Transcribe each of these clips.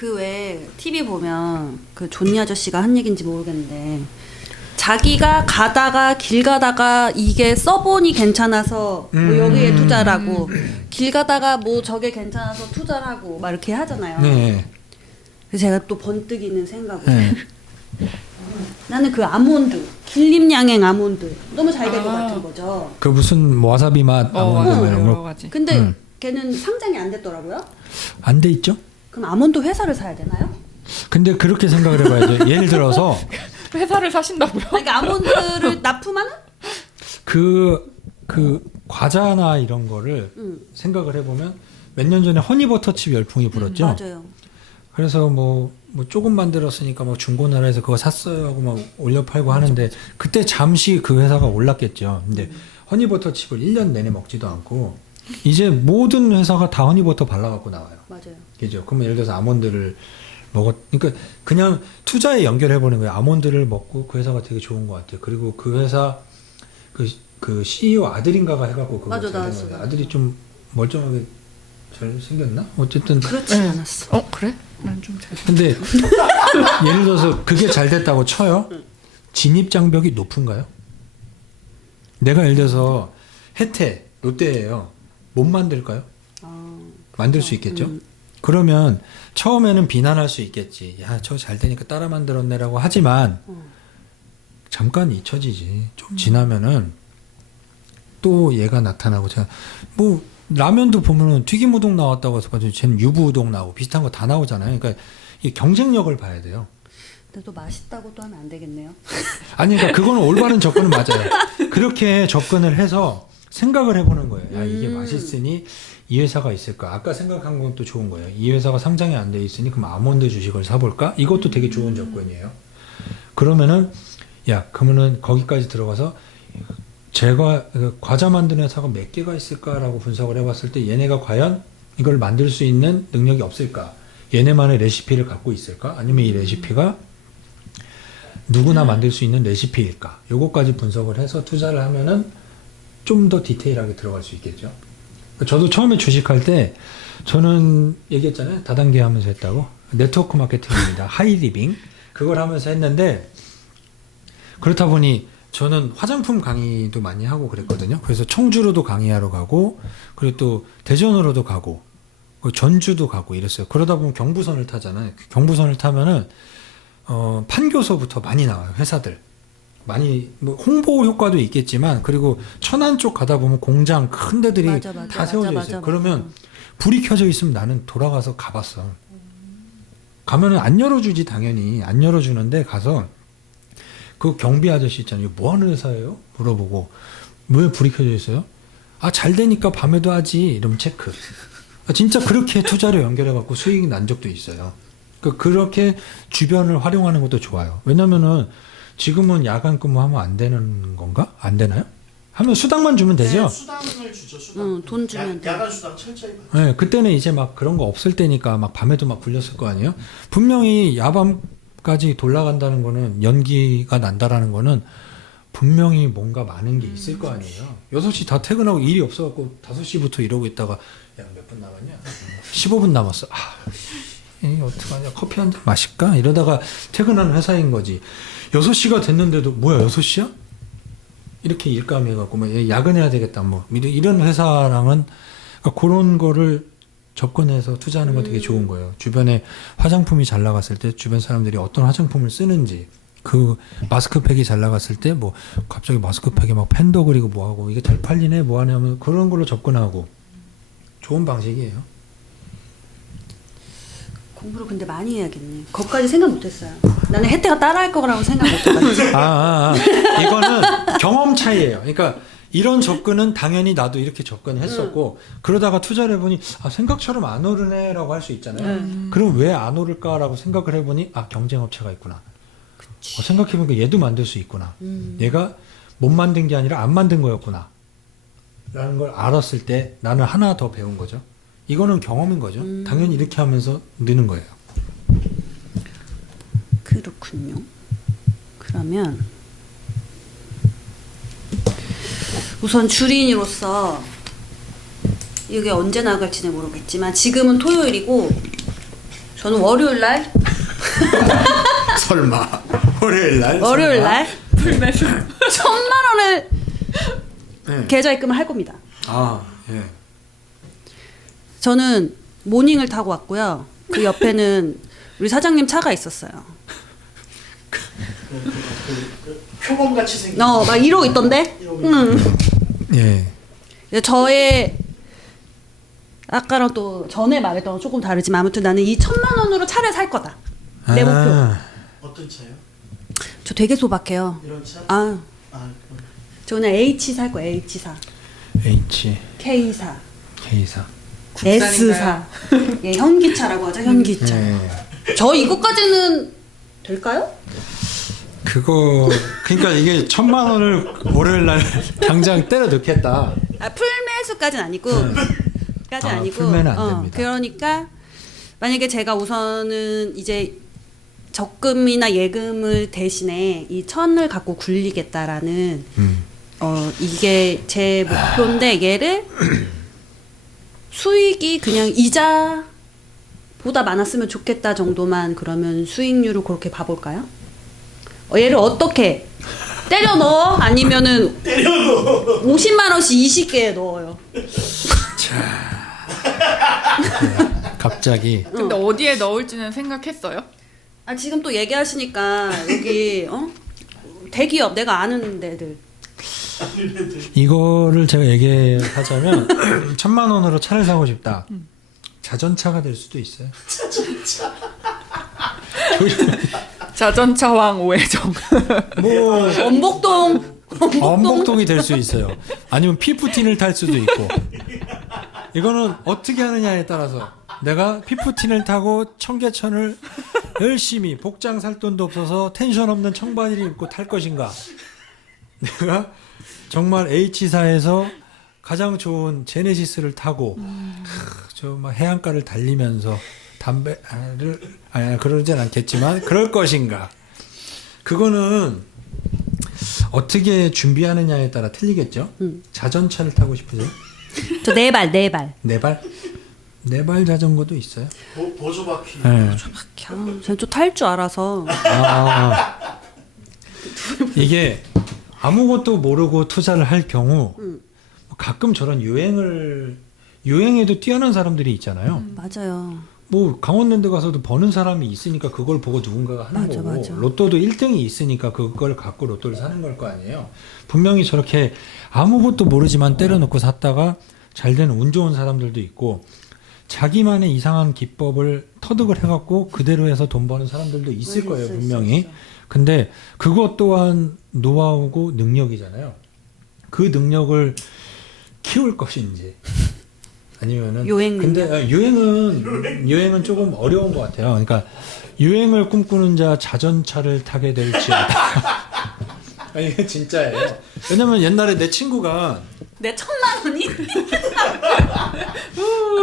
그 왜 TV 보면 그 존니 아저씨가 한 얘기인지 모르겠는데 자기가 가다가 길 가다가 이게 써보니 괜찮아서 뭐 여기에 투자라고 길 가다가 뭐 저게 괜찮아서 투자를 하고 막 이렇게 하잖아요. 네. 그래서 제가 또 번뜩이는 생각으로 나는 그 아몬드 길림양행 아몬드 너무 잘 될 것 같은 거죠. 그 무슨 뭐 와사비 맛 아몬드 뭐 이런 여러 거. 가지. 근데 걔는 상장이 안 됐더라고요. 안 돼 있죠? 그럼 아몬드 회사를 사야 되나요? 근데 그렇게 생각을 해봐야죠. 예를 들어서 회사를 사신다고요? 그러니까 아몬드를 납품하는? 그 과자나 이런 거를 생각을 해보면 몇 년 전에 허니버터칩 열풍이 불었죠. 맞아요. 그래서 뭐 조금 만들었으니까 뭐 중고나라에서 그거 샀어요 하고 막 올려 팔고 하는데 그때 잠시 그 회사가 올랐겠죠. 근데 허니버터칩을 1년 내내 먹지도 않고 이제 모든 회사가 다 허니버터 발라갖고 나와요. 맞아요. 그죠? 그러면 예를 들어서 아몬드를 그러니까 그냥 투자에 연결해보는 거예요. 아몬드를 먹고 그 회사가 되게 좋은 것 같아요. 그리고 그 회사 그 CEO 아들인가가 해갖고 그거 맞아, 잘 된 나왔어. 거예요. 아들이 좀 멀쩡하게 잘 생겼나? 어쨌든 그렇지 않았어. 그래? 난 좀 잘. 근데 예를 들어서 그게 잘 됐다고 쳐요. 진입 장벽이 높은가요? 내가 예를 들어서 혜태 롯데예요. 못 만들까요? 만들 수 있겠죠. 그러면 처음에는 비난할 수 있겠지. 야, 저 잘 되니까 따라 만들었네라고 하지만 잠깐 잊혀지지. 좀 지나면은 또 얘가 나타나고 제가 뭐 라면도 보면은 튀김 우동 나왔다고 해서 봐도 쟤는 유부 우동 나오고 비슷한 거 다 나오잖아요. 그러니까 이 경쟁력을 봐야 돼요. 근데 또 맛있다고 또 하면 안 되겠네요. 아니 그러니까 그거는 올바른 접근은 맞아요. 그렇게 접근을 해서 생각을 해보는 거예요. 야, 이게 맛있으니 이 회사가 있을까? 아까 생각한 건 또 좋은 거예요. 이 회사가 상장이 안 돼 있으니 그럼 아몬드 주식을 사볼까? 이것도 되게 좋은 접근이에요. 그러면은 그러면은 거기까지 들어가서 제가 과자 만드는 회사가 몇 개가 있을까라고 분석을 해봤을 때 얘네가 과연 이걸 만들 수 있는 능력이 없을까? 얘네만의 레시피를 갖고 있을까? 아니면 이 레시피가 누구나 만들 수 있는 레시피일까? 요거까지 분석을 해서 투자를 하면은 좀 더 디테일하게 들어갈 수 있겠죠. 저도 처음에 주식할 때 저는 얘기했잖아요. 다단계 하면서 했다고. 네트워크 마케팅입니다. 하이리빙. 그걸 하면서 했는데 그렇다 보니 저는 화장품 강의도 많이 하고 그랬거든요. 그래서 청주로도 강의하러 가고 그리고 또 대전으로도 가고 전주도 가고 이랬어요. 그러다 보면 경부선을 타잖아요. 경부선을 타면은 판교서부터 많이 나와요. 회사들. 많이 뭐 홍보 효과도 있겠지만 그리고 천안 쪽 가다 보면 공장 큰 데들이 다 세워져 있어요. 그러면 불이 켜져 있으면 나는 돌아가서 가봤어. 가면은 안 열어주지 당연히 안 열어주는데 가서 그 경비 아저씨 있잖아요. 이거 뭐 하는 회사예요? 물어보고 왜 불이 켜져 있어요? 아, 잘 되니까 밤에도 하지. 이러면 체크. 진짜 그렇게 투자를 연결해갖고 수익이 난 적도 있어요. 그렇게 주변을 활용하는 것도 좋아요. 왜냐면은 지금은 야간 근무하면 안 되는 건가? 안 되나요? 하면 수당만 주면 되죠? 네, 수당을 주죠. 수당. 돈 주면 돼. 야간 수당 철저히 받죠. 네, 그때는 이제 막 그런 거 없을 때니까 막 밤에도 막 굴렸을 거 아니에요? 분명히 야밤까지 돌아간다는 거는 연기가 난다라는 거는 분명히 뭔가 많은 게 있을 거 아니에요? 6시 다 퇴근하고 일이 없어갖고 5시부터 이러고 있다가 야, 몇 분 남았냐? 15분 남았어. 이 어떡하냐? 커피 한 잔 마실까? 이러다가 퇴근하는 회사인 거지. 6시가 됐는데도 뭐야 6시야? 이렇게 일감해갖고 뭐 야근해야 되겠다 뭐 이런 회사랑은 그러니까 그런 거를 접근해서 투자하는 거 되게 좋은 거예요. 주변에 화장품이 잘 나갔을 때 주변 사람들이 어떤 화장품을 쓰는지 그 마스크팩이 잘 나갔을 때 뭐 갑자기 마스크팩에 막 펜더 그리고 뭐하고 이게 잘 팔리네 뭐하네 하면 그런 걸로 접근하고 좋은 방식이에요. 공부를 근데 많이 해야겠네. 그것까지 생각 못했어요. 나는 혜태가 따라할 거라고 생각 못해가지고. 이거는 경험 차이예요. 그러니까 이런 접근은 당연히 나도 이렇게 접근했었고 그러다가 투자를 해보니 생각처럼 안 오르네라고 할 수 있잖아요. 그럼 왜 안 오를까라고 생각을 해보니 경쟁업체가 있구나. 생각해보니까 얘도 만들 수 있구나. 얘가 못 만든 게 아니라 안 만든 거였구나. 라는 걸 알았을 때 나는 하나 더 배운 거죠. 이거는 경험인 거죠. 당연히 이렇게 하면서 느는 거예요. 그렇군요. 그러면 우선 주린이로서 이게 언제 나갈지는 모르겠지만 지금은 토요일이고 저는 월요일 날 설마 월요일 날? 월요일 날 불매수. 1,000만 원을 네. 계좌 입금을 할 겁니다. 아 예. 저는 모닝을 타고 왔고요. 그 옆에는 우리 사장님 차가 있었어요. 표범같이 생긴. 막 이러고 있던데. 예. 저의 아까랑 또 전에 말했던 건 조금 다르지만 아무튼 나는 이 1,000만 원으로 차를 살 거다. 내 목표. 어떤 차요? 저 되게 소박해요. 이런 차? 아, 그럼 저는 H 살 거예요. H사, H K사, K사. S사. 예, 현기차라고 하죠. 현기차. 예. 저 이거까지는 될까요? 그러니까 이게 1,000만 원을 월요일 날 당장 때려 넣겠다. 풀매수까지는 아니고. 까지 아니고. 풀매는 안 됩니다. 그러니까 만약에 제가 우선은 이제 적금이나 예금을 대신에 이 1,000을 갖고 굴리겠다라는 이게 제 목표인데 얘를 수익이 그냥 이자보다 많았으면 좋겠다 정도만 그러면 수익률을 그렇게 봐볼까요? 얘를 어떻게 때려 넣어? 아니면은 때려 넣어. 50만 원씩 20개에 넣어요. 갑자기 근데 어디에 넣을지는 생각했어요? 지금 또 얘기하시니까 여기 대기업 내가 아는 데들. 이거를 제가 얘기하자면 1,000만 원으로 차를 사고 싶다. 자전차가 될 수도 있어요. 자전차왕 오해정. 뭐 엄복동 이 될 수 있어요. 아니면 피프틴을 탈 수도 있고. 이거는 어떻게 하느냐에 따라서 내가 피프틴을 타고 청계천을 열심히 복장 살 돈도 없어서 텐션 없는 청바지를 입고 탈 것인가, 내가 정말 H사에서 가장 좋은 제네시스를 타고 저 막 해안가를 달리면서 담배를 그러진 않겠지만 그럴 것인가. 그거는 어떻게 준비하느냐에 따라 틀리겠죠. 자전차를 타고 싶으세요? 저 네 발. 네 발 자전거도 있어요. 보조바퀴. 네. 저는 좀 탈 줄 알아서. 이게 아무것도 모르고 투자를 할 경우 가끔 저런 유행에도 뛰어난 사람들이 있잖아요. 맞아요. 뭐 강원랜드 가서도 버는 사람이 있으니까 그걸 보고 누군가가 하는 맞아, 거고, 맞아. 로또도 1등이 있으니까 그걸 갖고 로또를 사는 걸 거 아니에요. 분명히 저렇게 아무것도 모르지만 때려놓고 샀다가 잘 되는 운 좋은 사람들도 있고, 자기만의 이상한 기법을 터득을 해갖고 그대로 해서 돈 버는 사람들도 있을 거예요, 분명히. 근데 그것 또한 노하우고 능력이잖아요. 그 능력을 키울 것인지 아니면은 근데 유행은 조금 어려운 것 같아요. 그러니까 유행을 꿈꾸는 자 자전차를 타게 될지어다. 아니 이게 진짜예요. 왜냐면 옛날에 내 친구가 내 1,000만 원이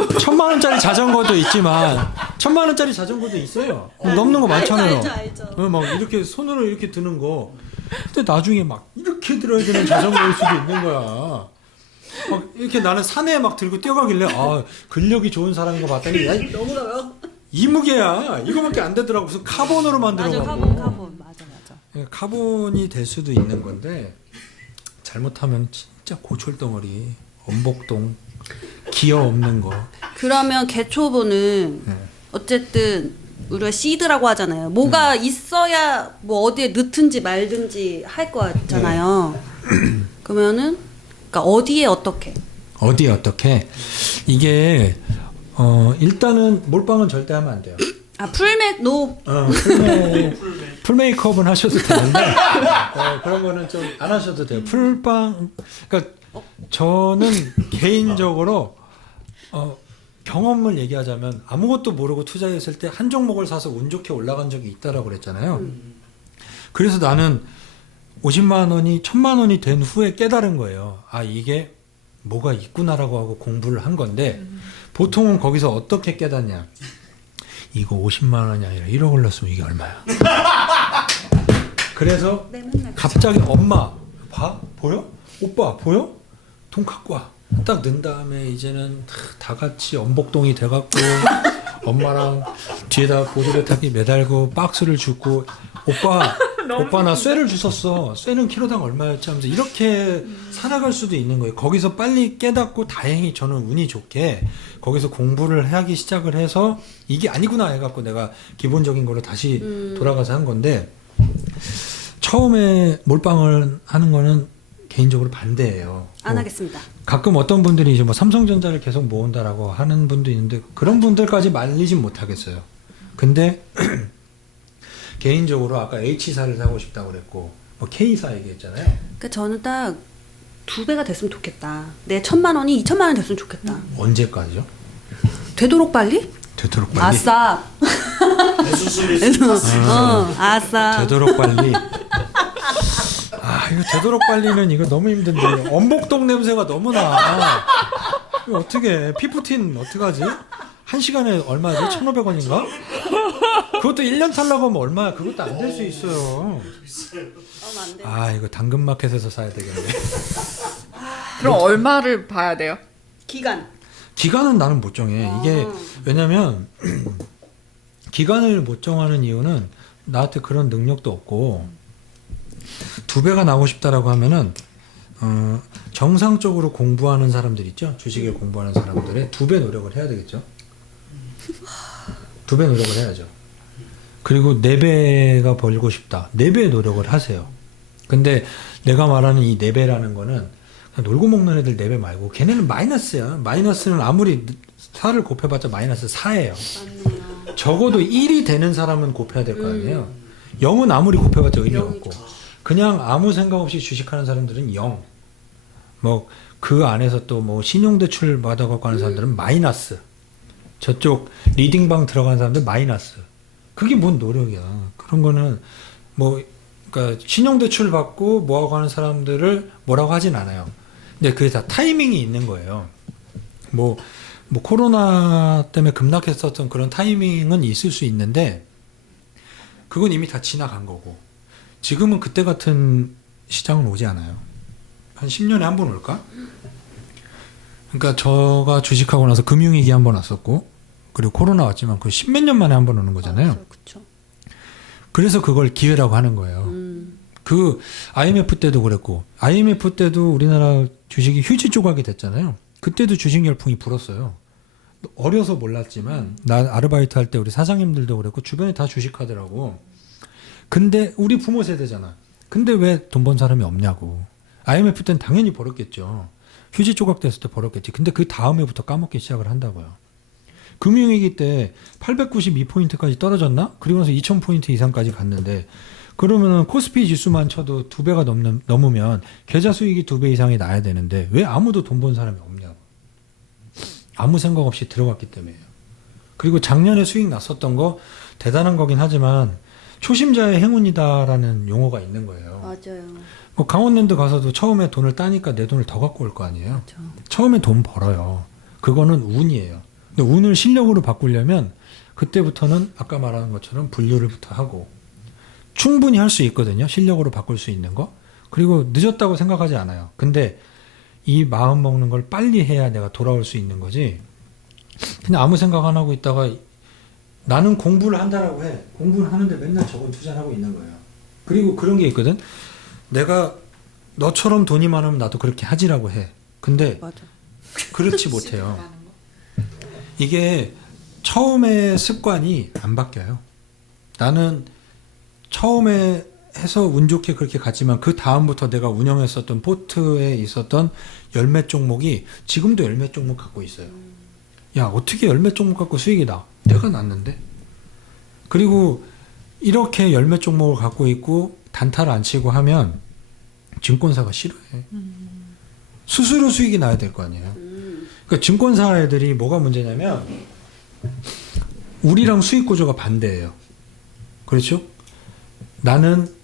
1,000만 원짜리 자전거도 있지만 1,000만 원짜리 자전거도 있어요. 넘는 거 많잖아요. 알죠. 막 이렇게 손으로 이렇게 드는 거. 근데 나중에 막 이렇게 들어야 되는 자전거일 수도 있는 거야. 막 이렇게 나는 산에 막 들고 뛰어가길래 근력이 좋은 사람인 거 봤더니 야, 너무 더요. 이무게야. 이거밖에 안 되더라고. 무슨 카본으로 만들어 맞아, 갖고. 카본. 맞아. 카본이 될 수도 있는 건데 잘못하면 진짜 고철덩어리, 엄복동, 기어 없는 거. 그러면 개초보는 어쨌든 우리가 시드라고 하잖아요. 뭐가 있어야 뭐 어디에 넣든지 말든지 할 거잖아요. 그러면은 그러니까 어디에 어떻게? 이게 일단은 몰빵은 절대 하면 안 돼요. 풀 메이크업은 하셔도 되는데 그런 거는 좀 안 하셔도 돼요. 풀빵, 그러니까 저는 개인적으로 경험을 얘기하자면 아무것도 모르고 투자했을 때 한 종목을 사서 운 좋게 올라간 적이 있다라고 그랬잖아요. 그래서 나는 50만 원이 1,000만 원이 된 후에 깨달은 거예요. 이게 뭐가 있구나라고 하고 공부를 한 건데 보통은 거기서 어떻게 깨닫냐. 이거 50만 원이 아니라 1억 올랐으면 이게 얼마야. 그래서 갑자기 엄마 보여? 오빠 보여? 돈 갖고 와. 딱 넣은 다음에 이제는 다 같이 엄복동이 돼갖고 엄마랑 뒤에다 보조배터리 매달고 박스를 주고 오빠 나 쇠를 주웠어. 쇠는 키로당 얼마였지 하면서 이렇게 살아갈 수도 있는 거예요. 거기서 빨리 깨닫고 다행히 저는 운이 좋게 거기서 공부를 하기 시작을 해서 이게 아니구나 해갖고 내가 기본적인 거로 다시 돌아가서 한 건데 처음에 몰빵을 하는 거는 개인적으로 반대예요. 안 하겠습니다. 가끔 어떤 분들이 이제 뭐 삼성전자를 계속 모은다라고 하는 분도 있는데 그런 분들까지 말리진 못하겠어요. 근데 개인적으로 아까 H사를 사고 싶다고 그랬고 뭐 K사 얘기했잖아요. 그러니까 저는 딱 2배가 됐으면 좋겠다. 내 1,000만 원이 2,000만 원 됐으면 좋겠다. 언제까지죠? 되도록 빨리? 되도록 빨리. 아싸. 내 수술이 끝났어. 아싸. 되도록 빨리. 아 이거 되도록 빨리는 이거 너무 힘든데 엄복동 냄새가 너무 나. 이거 어떻게 피프틴 어떡하지? 1시간에 얼마지? 1,500원인가? 그것도 1년 탈라고 하면 얼마야? 그것도 안 될 수 있어요. 안 돼. 아 이거 당근마켓에서 사야 되겠네. 그럼 얼마를 봐야 돼요? 기간. 기간은 나는 못 정해. 이게 왜냐면 기간을 못 정하는 이유는 나한테 그런 능력도 없고 2배가 나오고 싶다라고 하면은 정상적으로 공부하는 사람들 있죠. 주식을 공부하는 사람들의 2배 노력을 해야 되겠죠. 2배 노력을 해야죠. 그리고 4배가 벌고 싶다. 4배의 노력을 하세요. 근데 내가 말하는 이 4배라는 거는 그냥 놀고 먹는 애들 4배 말고 걔네는 마이너스야. 마이너스는 아무리 4를 곱해봤자 마이너스 4예요. 맞네요. 적어도 1이 되는 사람은 곱해야 될 거 아니에요. 0은 아무리 곱해봤자 의미 없고 그냥 아무 생각 없이 주식하는 사람들은 0. 뭐 그 안에서 또 뭐 신용대출 받아갖고 하는 사람들은 마이너스. 저쪽 리딩방 들어가는 사람들 마이너스. 그게 뭔 노력이야. 그런 거는 뭐 그러니까 신용대출 받고 뭐하고 하는 사람들을 뭐라고 하진 않아요. 근데 그게 다 타이밍이 있는 거예요. 뭐 코로나 때문에 급락했었던 그런 타이밍은 있을 수 있는데 그건 이미 다 지나간 거고 지금은 그때 같은 시장은 오지 않아요. 한 10년에 한 번 올까? 그러니까 저가 주식하고 나서 금융위기 한 번 왔었고 그리고 코로나 왔지만 그 10몇 년 만에 한 번 오는 거잖아요. 그렇죠. 그래서 그걸 기회라고 하는 거예요. 그 IMF 때도 그랬고 IMF 때도 우리나라 주식이 휴지 조각이 됐잖아요. 그때도 주식 열풍이 불었어요. 어려서 몰랐지만 나 아르바이트 할 때 우리 사장님들도 그랬고 주변에 다 주식하더라고. 근데 우리 부모 세대잖아. 근데 왜 돈 번 사람이 없냐고. IMF 때는 당연히 벌었겠죠. 휴지 조각 됐을 때 벌었겠지. 근데 그 다음 해부터 까먹기 시작을 한다고요. 금융위기 때 892포인트까지 떨어졌나? 그리고 나서 2000포인트 이상까지 갔는데 그러면은 코스피 지수만 쳐도 2배가 넘으면 계좌 수익이 2배 이상이 나야 되는데 왜 아무도 돈 번 사람이 없냐고. 아무 생각 없이 들어갔기 때문에요. 그리고 작년에 수익 났었던 거 대단한 거긴 하지만 초심자의 행운이다라는 용어가 있는 거예요. 맞아요. 뭐 강원랜드 가서도 처음에 돈을 따니까 내 돈을 더 갖고 올 거 아니에요. 그렇죠. 처음에 돈 벌어요. 그거는 운이에요. 근데 운을 실력으로 바꾸려면 그때부터는 아까 말한 것처럼 분류를부터 하고 충분히 할 수 있거든요. 실력으로 바꿀 수 있는 거. 그리고 늦었다고 생각하지 않아요. 근데 이 마음 먹는 걸 빨리 해야 내가 돌아올 수 있는 거지. 그냥 아무 생각 안 하고 있다가 나는 공부를 한다라고 해. 공부를 하는데 맨날 저건 투자를 하고 있는 거예요. 그리고 그런 게 있거든. 내가 너처럼 돈이 많으면 나도 그렇게 하지라고 해. 근데 맞아. 그렇지 못해요. 이게 처음에 습관이 안 바뀌어요. 나는 처음에 해서 운 좋게 그렇게 갔지만 그 다음부터 내가 운영했었던 포트에 있었던 열몇 종목이 지금도 열몇 종목 갖고 있어요. 야 어떻게 열몇 종목 갖고 수익이 나? 내가 났는데. 그리고 이렇게 열몇 종목을 갖고 있고 단타를 안 치고 하면 증권사가 싫어해. 스스로 수익이 나야 될 거 아니에요. 그러니까 증권사 애들이 뭐가 문제냐면 우리랑 수익 구조가 반대예요. 그렇죠? 나는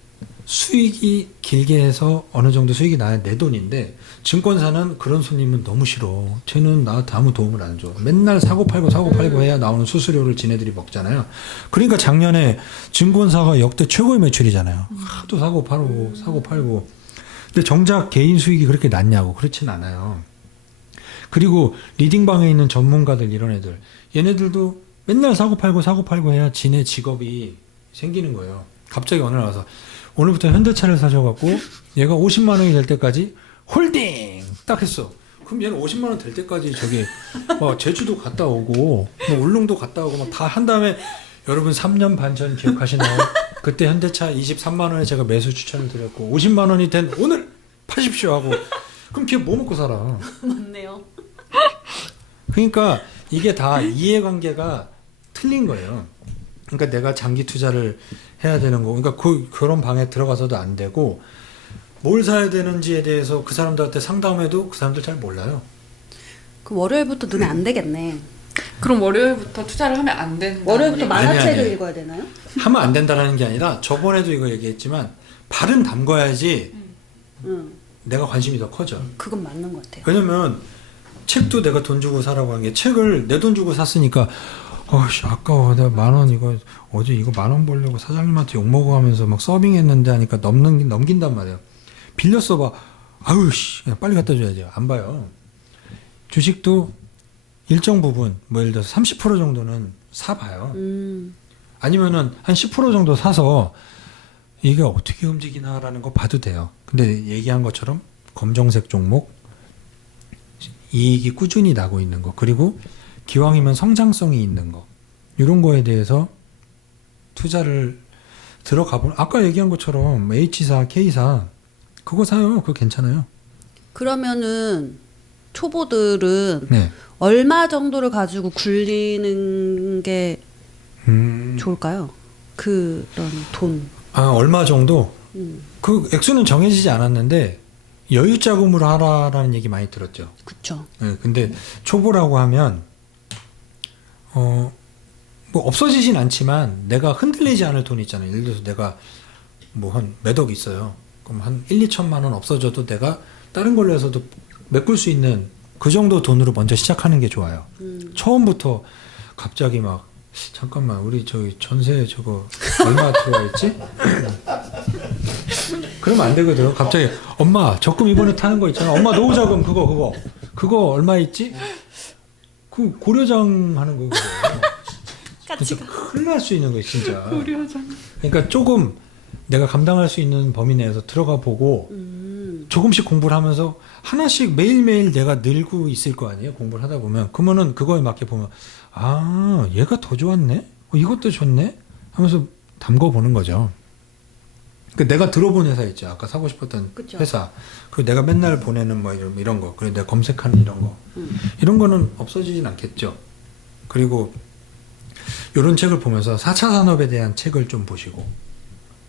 수익이 길게 해서 어느 정도 수익이 나야 내 돈인데 증권사는 그런 손님은 너무 싫어. 쟤는 나한테 아무 도움을 안 줘. 맨날 사고 팔고 해야 나오는 수수료를 지네들이 먹잖아요. 그러니까 작년에 증권사가 역대 최고의 매출이잖아요. 하도 사고 팔고. 근데 정작 개인 수익이 그렇게 낮냐고. 그렇진 않아요. 그리고 리딩방에 있는 전문가들 이런 애들 얘네들도 맨날 사고 팔고 해야 지네 직업이 생기는 거예요. 갑자기 어느 날 와서 오늘부터 현대차를 사셔갖고 얘가 50만 원이 될 때까지 홀딩 딱 했어. 그럼 얘는 50만 원 될 때까지 저기 막 제주도 갔다 오고 뭐 울릉도 갔다 오고 막 다 한 다음에 여러분 3년 반 전 기억하시나요? 그때 현대차 23만 원에 제가 매수 추천을 드렸고 50만 원이 된 오늘 파십시오 하고 그럼 걔 뭐 먹고 살아? 맞네요. 그러니까 이게 다 이해관계가 틀린 거예요. 그러니까 내가 장기 투자를 해야 되는 거. 그러니까 그런 방에 들어가서도 안 되고 뭘 사야 되는지에 대해서 그 사람들한테 상담해도 그 사람들 잘 몰라요. 그 월요일부터 넣으면 안 되겠네. 그럼 월요일부터 투자를 하면 안 된다. 월요일부터 만화책을 아니. 읽어야 되나요? 하면 안 된다라는 게 아니라 저번에도 이거 얘기했지만 발은 담궈야지 응. 내가 관심이 더 커져. 그건 맞는 것 같아요. 왜냐면 책도 내가 돈 주고 사라고 한 게 책을 내 돈 주고 샀으니까 어씨 아까워 내가 10,000원 이거 어제 이거 10,000원 벌려고 사장님한테 욕먹어가면서 막 서빙했는데 하니까 넘긴단 말이에요. 빌렸어 봐. 아유 씨 그냥 빨리 갖다 줘야지. 안 봐요. 주식도 일정 부분 뭐 예를 들어서 30% 정도는 사봐요. 아니면은 한 10% 정도 사서 이게 어떻게 움직이나라는 거 봐도 돼요. 근데 얘기한 것처럼 검정색 종목 이익이 꾸준히 나고 있는 거 그리고 기왕이면 성장성이 있는 거 이런 거에 대해서 투자를 들어가 보면 아까 얘기한 것처럼 H사, K사 그거 사요. 그거 괜찮아요. 그러면은 초보들은 네. 얼마 정도를 가지고 굴리는 게 음. 좋을까요? 그런 돈. 아 얼마 정도? 그 액수는 정해지지 않았는데 여유 자금으로 하라라는 얘기 많이 들었죠. 그쵸. 네, 근데 초보라고 하면 뭐 없어지진 않지만 내가 흔들리지 않을 돈 있잖아요. 예를 들어서 내가 뭐 한 몇 억 있어요. 그럼 한 1-2천만 원 없어져도 내가 다른 걸로 해서도 메꿀 수 있는 그 정도 돈으로 먼저 시작하는 게 좋아요. 처음부터 갑자기 막 잠깐만 우리 저기 전세 저거 얼마 들어와 있지? 그러면 안 되거든요. 갑자기 엄마 적금 이번에 타는 거 있잖아. 엄마 노후자금 그거 얼마 있지? 그 고려장 하는 거고. 진짜 큰일 날 수 있는 거예요, 진짜. 고려장. 그러니까 조금 내가 감당할 수 있는 범위 내에서 들어가 보고 조금씩 공부를 하면서 하나씩 매일매일 내가 늘고 있을 거 아니에요. 공부를 하다 보면 그러면은 그거에 맞게 보면 아 얘가 더 좋았네. 이것도 좋네. 하면서 담궈 보는 거죠. 그 내가 들어본 회사 있죠. 아까 사고 싶었던 그쵸. 회사. 그리고 내가 맨날 보내는 뭐 이런 거. 그리고 내가 검색하는 이런 거. 이런 거는 없어지진 않겠죠. 그리고 이런 책을 보면서 4차 산업에 대한 책을 좀 보시고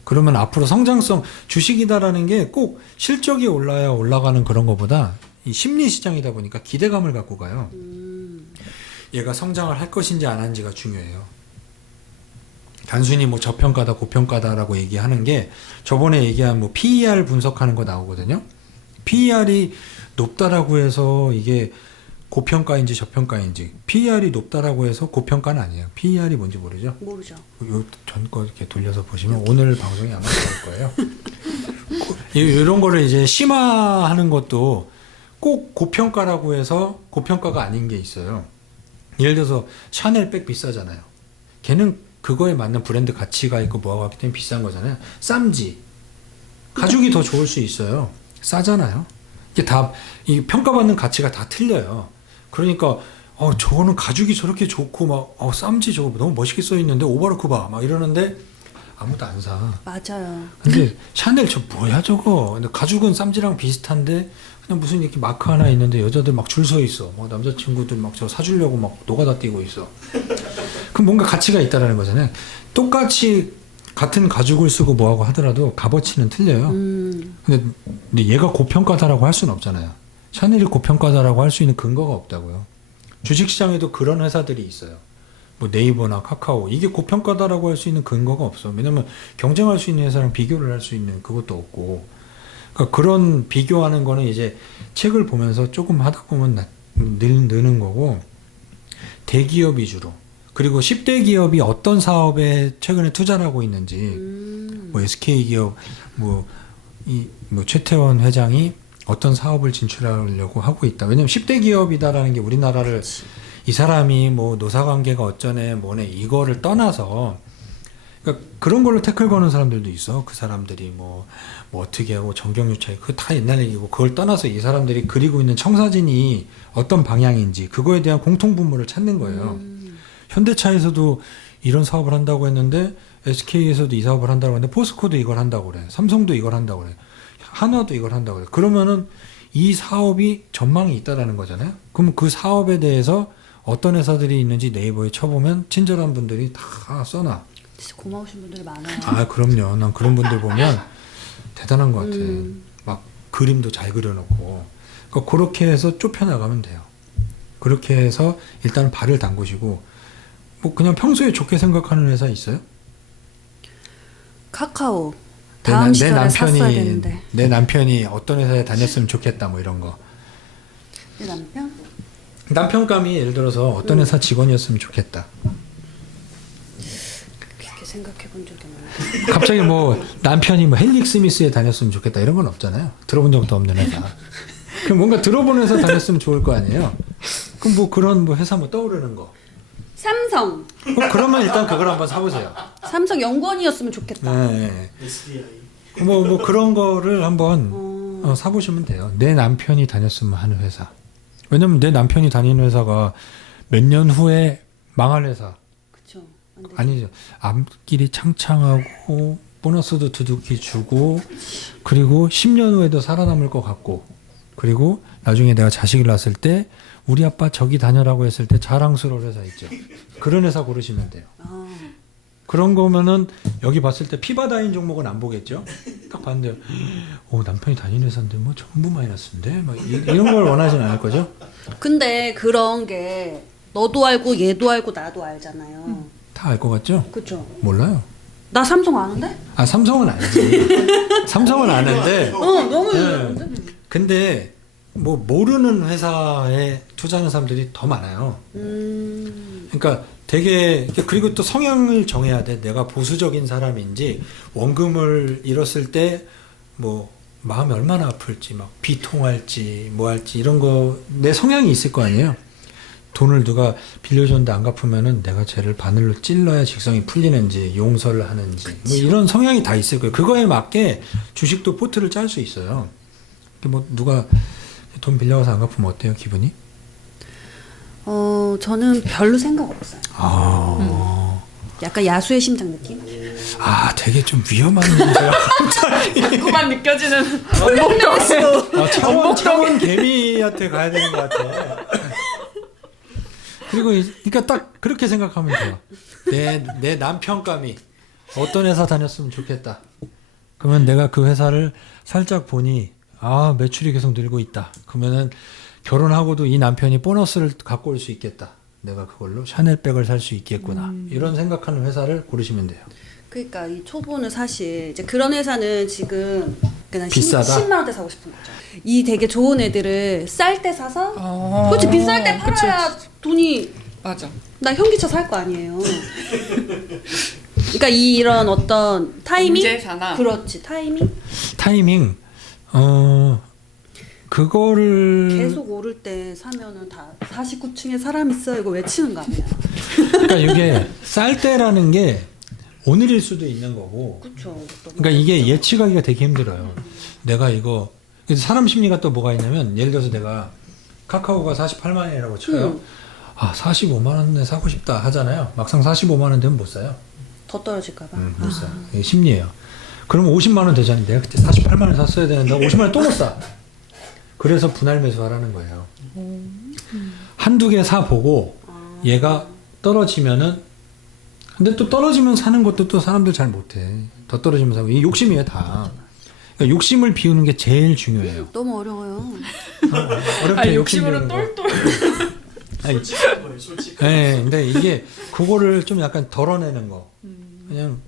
그러면 앞으로 성장성 주식이다라는 게 꼭 실적이 올라야 올라가는 그런 거보다 이 심리 시장이다 보니까 기대감을 갖고 가요. 얘가 성장을 할 것인지 안 하는지가 중요해요. 단순히 뭐 저평가다 고평가다라고 얘기하는 게 저번에 얘기한 뭐 PER 분석하는 거 나오거든요. PER이 높다라고 해서 이게 고평가인지 저평가인지 PER이 높다라고 해서 고평가는 아니에요. PER이 뭔지 모르죠? 모르죠. 요 전 거 이렇게 돌려서 보시면 오늘 방송이 아마 나올 거예요. 이런 거를 이제 심화하는 것도 꼭 고평가라고 해서 고평가가 아닌 게 있어요. 예를 들어서 샤넬 백 비싸잖아요. 걔는 그거에 맞는 브랜드 가치가 있고 뭐가 있기 때문에 비싼 거잖아요. 쌈지 가죽이 더 좋을 수 있어요. 싸잖아요. 이게 다 이 평가받는 가치가 다 틀려요. 그러니까 저거는 가죽이 저렇게 좋고 막 쌈지 저거 너무 멋있게 써 있는데 오바로크 봐 막 이러는데 아무도 안 사. 맞아요. 근데 샤넬 저 뭐야 저거. 근데 가죽은 쌈지랑 비슷한데 그냥 무슨 이렇게 마크 하나 있는데 여자들 막 줄 서 있어. 막 남자친구들 막 저 사주려고 막 노가다 뛰고 있어. 그럼 뭔가 가치가 있다라는 거잖아요. 똑같이 같은 가죽을 쓰고 뭐하고 하더라도 값어치는 틀려요. 근데 얘가 고평가다라고 할 수는 없잖아요. 샤넬이 고평가다라고 할 수 있는 근거가 없다고요. 주식시장에도 그런 회사들이 있어요. 뭐 네이버나 카카오 이게 고평가다라고 할 수 있는 근거가 없어. 왜냐면 경쟁할 수 있는 회사랑 비교를 할 수 있는 그것도 없고. 그러니까 그런 비교하는 거는 이제 책을 보면서 조금 하다 보면 느는 거고 대기업 위주로 그리고 10대 기업이 어떤 사업에 최근에 투자를 하고 있는지 뭐 SK 기업 뭐 최태원 회장이 어떤 사업을 진출하려고 하고 있다. 왜냐면 10대 기업이다라는 게 우리나라를 이 사람이 뭐 노사관계가 어쩌네 뭐네 이거를 떠나서 그러니까 그런 걸로 태클 거는 사람들도 있어. 그 사람들이 뭐 어떻게 하고 정경유착 그거 다 옛날 얘기고 그걸 떠나서 이 사람들이 그리고 있는 청사진이 어떤 방향인지 그거에 대한 공통분모를 찾는 거예요. 현대차에서도 이런 사업을 한다고 했는데 SK에서도 이 사업을 한다고 했는데 포스코도 이걸 한다고 그래. 삼성도 이걸 한다고 그래. 한화도 이걸 한다고 그래. 그러면은 이 사업이 전망이 있다라는 거잖아요. 그럼 그 사업에 대해서 어떤 회사들이 있는지 네이버에 쳐보면 친절한 분들이 다 써놔. 진짜 고마우신 분들이 많아요. 아 그럼요. 난 그런 분들 보면 대단한 것 같아. 막 그림도 잘 그려놓고. 그러니까 그렇게 해서 좁혀나가면 돼요. 그렇게 해서 일단 발을 담그시고 뭐 그냥 평소에 좋게 생각하는 회사 있어요? 카카오 다음 시절에 샀어야 되는데. 내 남편이 어떤 회사에 다녔으면 좋겠다 뭐 이런 거. 내 남편? 남편감이 예를 들어서 어떤 회사 직원이었으면 좋겠다. 그렇게 생각해 본 적이 없는데. 갑자기 뭐 남편이 뭐 헬릭 스미스에 다녔으면 좋겠다 이런 건 없잖아요. 들어본 적도 없는 회사. 그럼 뭔가 들어본 회사 다녔으면 좋을 거 아니에요. 그럼 뭐 그런 뭐 회사 뭐 떠오르는 거. 삼성. 그러면 일단 그걸 한번 사보세요. 삼성 연구원이었으면 좋겠다. 네. SDI. 뭐 그런 거를 한번 사보시면 돼요. 내 남편이 다녔으면 하는 회사. 왜냐면 내 남편이 다니는 회사가 몇 년 후에 망할 회사. 그쵸. 안 되죠. 아니죠. 앞길이 창창하고 보너스도 두둑히 주고 그리고 10년 후에도 살아남을 것 같고 그리고 나중에 내가 자식을 낳았을 때 우리 아빠 저기 다녀라고 했을 때 자랑스러울 회사 있죠. 그런 회사 고르시면 돼요. 아, 그런 거면은 여기 봤을 때 피바다인 종목은 안 보겠죠. 딱 봤는데 남편이 다니는 회사인데 뭐 전부 마이너스인데 막 이런 걸 원하진 않을 거죠. 근데 그런 게 너도 알고 얘도 알고 나도 알잖아요. 다 알 것 같죠? 그쵸? 몰라요. 나 삼성 아는데? 아 삼성은 알지. 삼성은 아는데. 너무 네. 근데 뭐 모르는 회사에 투자하는 사람들이 더 많아요. 그러니까 되게 그리고 또 성향을 정해야 돼. 내가 보수적인 사람인지 원금을 잃었을 때 뭐 마음이 얼마나 아플지 막 비통할지 뭐 할지 이런 거 내 성향이 있을 거 아니에요. 돈을 누가 빌려줬는데 안 갚으면은 내가 쟤를 바늘로 찔러야 직성이 풀리는지 용서를 하는지 뭐 이런 성향이 다 있을 거예요. 그거에 맞게 주식도 포트를 짤 수 있어요. 뭐 누가 돈 빌려가서 안 갚으면 어때요 기분이? 저는 별로 생각 없어요. 약간 야수의 심장 느낌? 되게 좀 위험한 문제야. 자꾸만 느껴지는 차원 개미한테 가야 되는 것 같아. 그리고 그러니까 딱 그렇게 생각하면 돼요. 내 남편감이 어떤 회사 다녔으면 좋겠다. 그러면 내가 그 회사를 살짝 보니 매출이 계속 늘고 있다. 그러면은 결혼하고도 이 남편이 보너스를 갖고 올 수 있겠다. 내가 그걸로 샤넬백을 살 수 있겠구나. 이런 생각하는 회사를 고르시면 돼요. 그러니까 이 초보는 사실 이제 그런 회사는 지금 그냥 비싸다? 10만 원대 사고 싶은 거죠. 이 되게 좋은 애들을 쌀 때 사서 그렇지 비쌀 때 팔아야 돈이 맞아. 나 현기차 살 거 아니에요. 그러니까 이런 어떤 타이밍? 경제사나. 그렇지 타이밍? 타이밍 그거를 계속 오를 때 사면은 다 49층에 사람 있어 이거 외치는 거 아니야. 그러니까 이게 쌀 때라는 게 오늘일 수도 있는 거고. 그렇죠. 그러니까 이게 예측하기가 되게 힘들어요. 내가 이거 사람 심리가 또 뭐가 있냐면 예를 들어서 내가 카카오가 48만 원이라고 쳐요. 45만 원에 사고 싶다 하잖아요. 막상 45만 원 되면 못 사요. 더 떨어질까 봐. 못 사. 이게 심리예요. 그러면 50만 원 되잖아요. 내가 그때 48만 원 샀어야 되는데 50만 원 또 못 사. 그래서 분할 매수하라는 거예요. 한두 개 사보고 얘가 떨어지면은 근데 또 떨어지면 사는 것도 또 사람들 잘 못해. 더 떨어지면 사고. 이게 욕심이에요 다. 그러니까 욕심을 비우는 게 제일 중요해요. 너무 어려워요. 어렵게 욕심으로 욕심 비우는 거. 똘똘. 아니, 솔직히. 네, 근데 이게 그거를 좀 약간 덜어내는 거. 그냥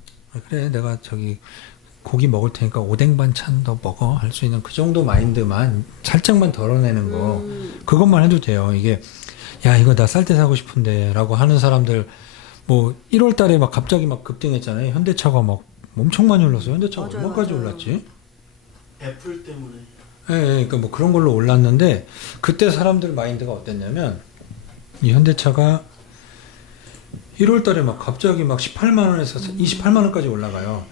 그래 내가 저기 고기 먹을 테니까 오뎅 반찬 더 먹어 할 수 있는 그 정도 마인드만 살짝만 덜어내는 거. 그것만 해도 돼요. 이게 야 이거 나 쌀 때 사고 싶은데라고 하는 사람들 뭐 1월달에 막 갑자기 막 급등했잖아요. 현대차가 막 엄청 많이 올랐어요. 현대차가 맞아요, 얼마까지 맞아요. 올랐지? 애플 때문에. 예, 그러니까 뭐 그런 걸로 올랐는데 그때 사람들 마인드가 어땠냐면 이 현대차가 1월 달에 막 갑자기 막 18만 원에서 28만 원까지 올라가요.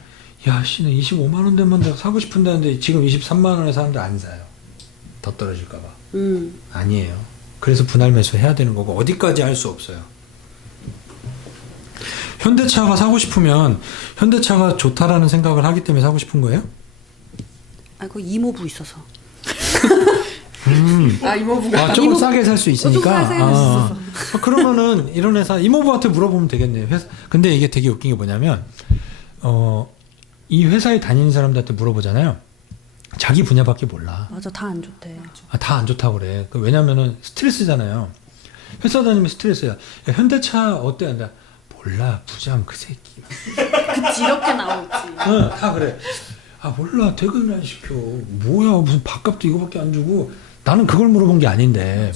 야, 씨는 25만 원 되면 내가 사고 싶은데 지금 23만 원에 사는데 안 사요. 더 떨어질까 봐. 아니에요. 그래서 분할 매수 해야 되는 거고 어디까지 할 수 없어요. 현대차가 사고 싶으면 현대차가 좋다라는 생각을 하기 때문에 사고 싶은 거예요? 아, 그 이모부 있어서. 아 이모부가 조금 싸게 살 수 있으니까. 조금 싸게 살수 있어서. 그러면은 이런 회사 이모부한테 물어보면 되겠네요. 근데 이게 되게 웃긴 게 뭐냐면 이 회사에 다니는 사람들한테 물어보잖아요. 자기 분야밖에 몰라. 맞아, 다 안 좋대. 다 안 좋다고 그래. 왜냐면은 스트레스잖아요. 회사 다니면 스트레스야. 야, 현대차 어때? 한다. 몰라, 부장 그 새끼. 그치, 이렇게 나오지. 다 그래. 아, 몰라, 퇴근을 안 시켜. 뭐야, 무슨 밥값도 이거밖에 안 주고. 나는 그걸 물어본 게 아닌데.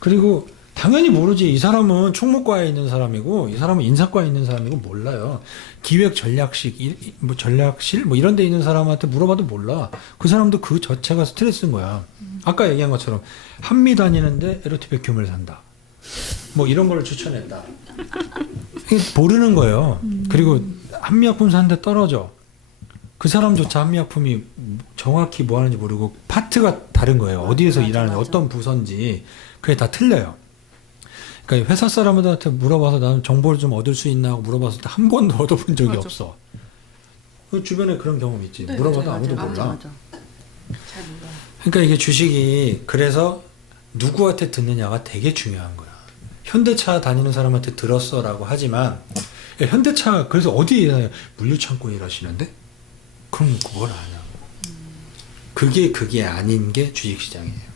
그리고 당연히 모르지. 이 사람은 총무과에 있는 사람이고, 이 사람은 인사과에 있는 사람이고 몰라요. 기획 전략식, 뭐 전략실 뭐 이런 데 있는 사람한테 물어봐도 몰라. 그 사람도 그 자체가 스트레스인 거야. 아까 얘기한 것처럼 한미 다니는데 에로티 백큐을 산다. 뭐 이런 걸 추천했다. 모르는 거예요. 그리고 한미약품 사는데 떨어져. 그 사람조차 한미약품이 정확히 뭐 하는지 모르고 파트가 다른 거예요. 어디에서 일하는지, 어떤 부서인지. 그게 다 틀려요. 그러니까 회사 사람들한테 물어봐서 나는 정보를 좀 얻을 수 있나 하고 물어봤을 때 한 번도 얻어본 적이 없어. 그 주변에 그런 경험 있지. 네, 물어봐도 맞아요, 아무도 맞아요. 몰라. 맞아. 잘 몰라. 그러니까 이게 주식이 그래서 누구한테 듣느냐가 되게 중요한 거야. 현대차 다니는 사람한테 들었어라고 하지만 야, 현대차 그래서 어디에 일하냐? 물류창고에 일하시는데? 그럼 그걸 아냐고. 그게 아닌 게 주식시장이에요.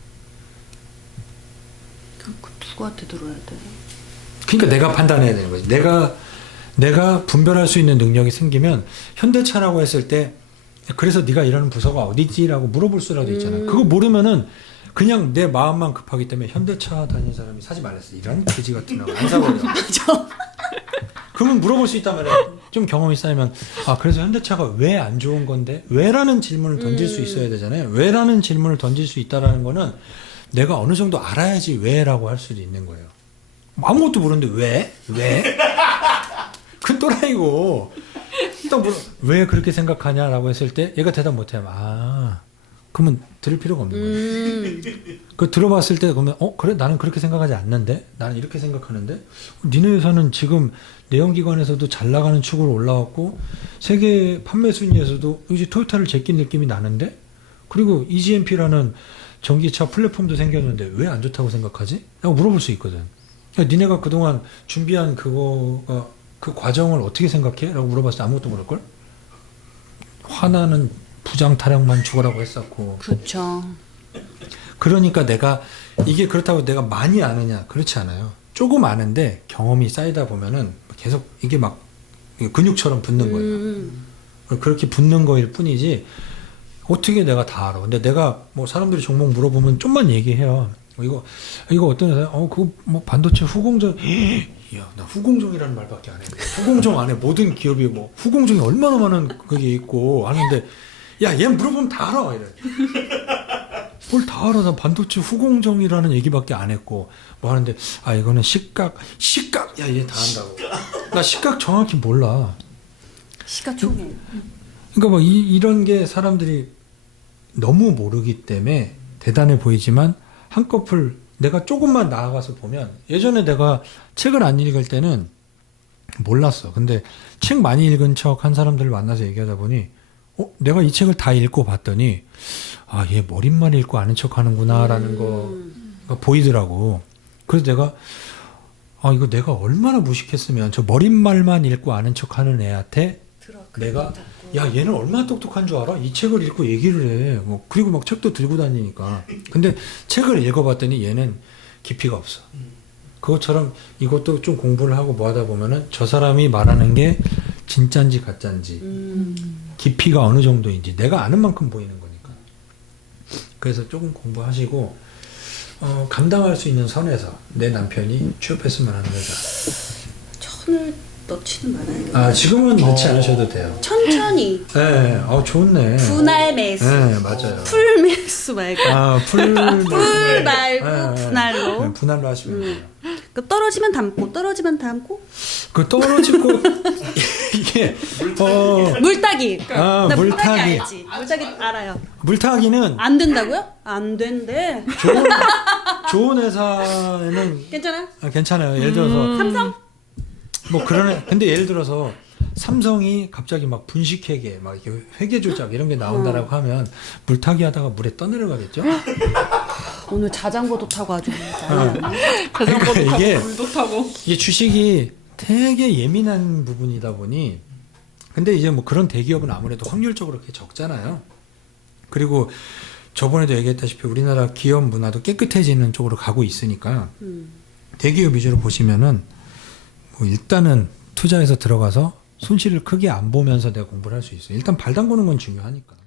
그 누구한테 들어야 돼? 그러니까 내가 판단해야 되는 거지. 내가 분별할 수 있는 능력이 생기면 현대차라고 했을 때 그래서 네가 일하는 부서가 어디지라고 물어볼 수라도 있잖아. 그거 모르면은 그냥 내 마음만 급하기 때문에 현대차 다니는 사람이 사지 말랬어. 이런 돼지 같은 거 안 사버려. 그러면 물어볼 수 있단 말이야. 좀 경험이 쌓이면 아 그래서 현대차가 왜 안 좋은 건데? 왜라는 질문을 던질 수 있어야 되잖아요. 왜라는 질문을 던질 수 있다라는 거는 내가 어느 정도 알아야지 왜라고 할 수도 있는 거예요. 아무것도 모르는데 왜? 왜? 그 또라이고. 또 왜 그렇게 생각하냐라고 했을 때 얘가 대답 못하면 아 그러면 들을 필요가 없는 거예요. 그 들어봤을 때 그러면 그래 나는 그렇게 생각하지 않는데 나는 이렇게 생각하는데 니네 회사는 지금 내연기관에서도 잘 나가는 축으로 올라왔고 세계 판매 순위에서도 이제 토요타를 제낀 느낌이 나는데 그리고 EGMP라는 전기차 플랫폼도 생겼는데 왜 안 좋다고 생각하지? 라고 물어볼 수 있거든. 그러니까 니네가 그동안 준비한 그거가 그 과정을 어떻게 생각해? 라고 물어봤을 때 아무것도 모를걸? 화나는 부장 타령만 죽어라고 했었고. 그렇죠. 그러니까 내가 이게 그렇다고 내가 많이 아느냐? 그렇지 않아요. 조금 아는데 경험이 쌓이다 보면은 계속 이게 막 근육처럼 붙는 거예요. 그렇게 붙는 거일 뿐이지 어떻게 내가 다 알아. 근데 내가 뭐 사람들이 종목 물어보면 좀만 얘기해요. 이거 어떤 회사야? 그거 뭐 반도체 후공정. 야, 나 후공정이라는 말밖에 안 해. 후공정 안에 모든 기업이 뭐 후공정이 얼마나 많은 그게 있고 하는데 야, 얘 물어보면 다 알아. 이래. 뭘 다 알아. 나 반도체 후공정이라는 얘기밖에 안 했고 뭐 하는데 아 이거는 식각 야, 얘 다 한다고. 나 식각 정확히 몰라. 시가총액. 그러니까 뭐 이런 게 사람들이 너무 모르기 때문에 대단해 보이지만 한꺼풀 내가 조금만 나아가서 보면 예전에 내가 책을 안 읽을 때는 몰랐어. 근데 책 많이 읽은 척 한 사람들을 만나서 얘기하다 보니 내가 이 책을 다 읽고 봤더니 아, 얘 머릿말 읽고 아는 척 하는구나라는 거가 보이더라고. 그래서 내가 이거 내가 얼마나 무식했으면 저 머릿말만 읽고 아는 척 하는 애한테 내가 야 얘는 얼마나 똑똑한 줄 알아? 이 책을 읽고 얘기를 해. 뭐 그리고 막 책도 들고 다니니까. 근데 책을 읽어봤더니 얘는 깊이가 없어. 그것처럼 이것도 좀 공부를 하고 뭐 하다 보면은 저 사람이 말하는 게 진짠지 가짠지 깊이가 어느 정도인지 내가 아는 만큼 보이는 거니까. 그래서 조금 공부하시고 감당할 수 있는 선에서 내 남편이 취업했으면 하는 회사. 천을 넣지는 말아야겠다. 아 지금은 넣지 않으셔도 돼요. 천천히. 네, 좋네. 분할 매수. 네, 맞아요. 풀 매수 말고. 풀 풀 말고 네, 분할로. 네, 분할로 하시면 돼요. 그 떨어지면 담고 떨어지면 담고 그 떨어지고 이게 물타기. 아, 나 물타기. 알지. 물타기 알아요. 물타기는 안 된다고요? 안 된대. 좋은 회사에는 괜찮아? 괜찮아요. 예를 들어서 삼성? 뭐 그런 근데 예를 들어서 삼성이 갑자기 막 분식회계 막 이렇게 회계 조작 이런 게 나온다라고 하면 물타기 하다가 물에 떠내려가겠죠. 오늘 자전거도 타고 아주 자전거도 타고 이게- 물도 타고. 이게 주식이 되게 예민한 부분이다 보니 근데 이제 뭐 그런 대기업은 아무래도 확률적으로 그렇게 적잖아요. 그리고 저번에도 얘기했다시피 우리나라 기업 문화도 깨끗해지는 쪽으로 가고 있으니까 대기업 위주로 보시면은 뭐 일단은 투자해서 들어가서 손실을 크게 안 보면서 내가 공부를 할 수 있어요. 일단 발 담그는 건 중요하니까.